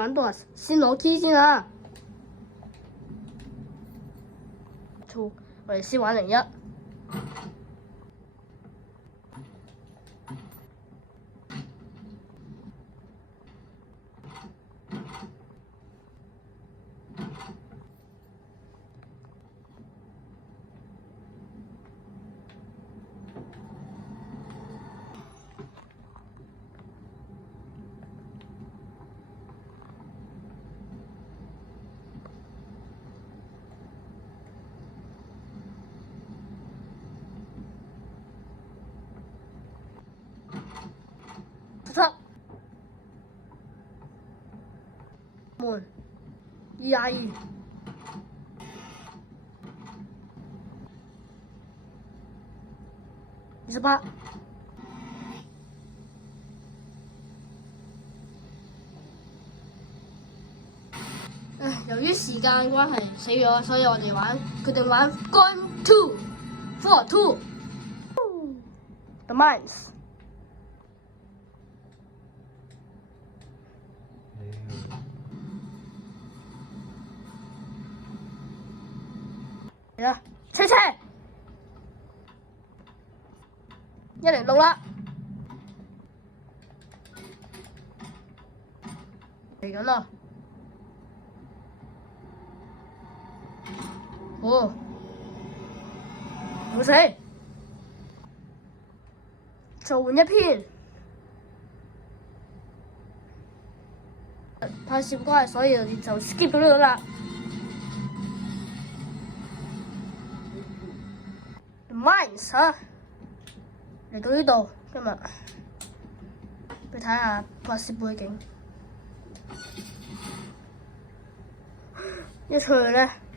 玩 boss 先攞 key 先啊。2，我哋先玩01。門22。28。由於時間關係死咗，所以我哋決定玩 Game 2 for 2 The Mines。嚟啦，車106啦，嚟緊啦。哦，冇死，做完一篇。太少關係，所以就 skip 到呢度啦。Mines 嚇，嚟到呢度，今日俾睇下拍攝背景。一出去咧〜